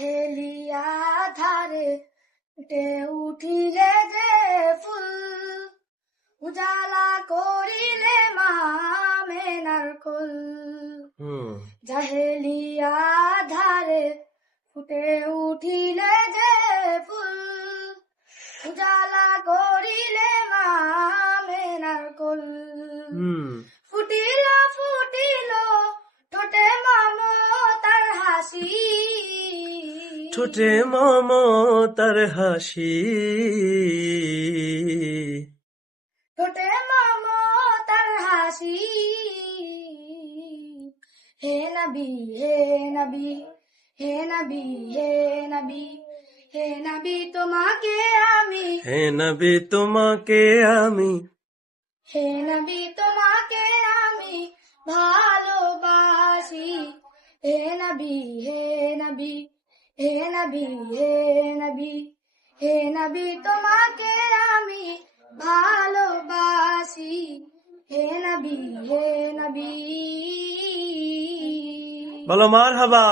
হেলিয়া ধারে ফুটে উঠিলে যে ফুল, উজালা করিলে মা মেনার কোল। জাহেলিয়া ধারে ফুটে উঠিলে যে ফুল, উজালা করিলে মা মেনার কোল। ফুটিল ফুটিল ঠোঁটে মমতার হাসি, ঠোঁটে মমতার হাসি, ঠোঁটে মমতার হাসি। হে নবী হে নবী হে নবী হে নবী হে নবী তোমাকে আমি, হে নবী তোমাকে আমি, হে নবী তোমাকে আমি ভালোবাসি। হে নবী হে নবী হে নবী হে নবী হে নবী তোমাকে আমি ভালোবাসি। হে নবী হে নবী। বলো মারহাবা।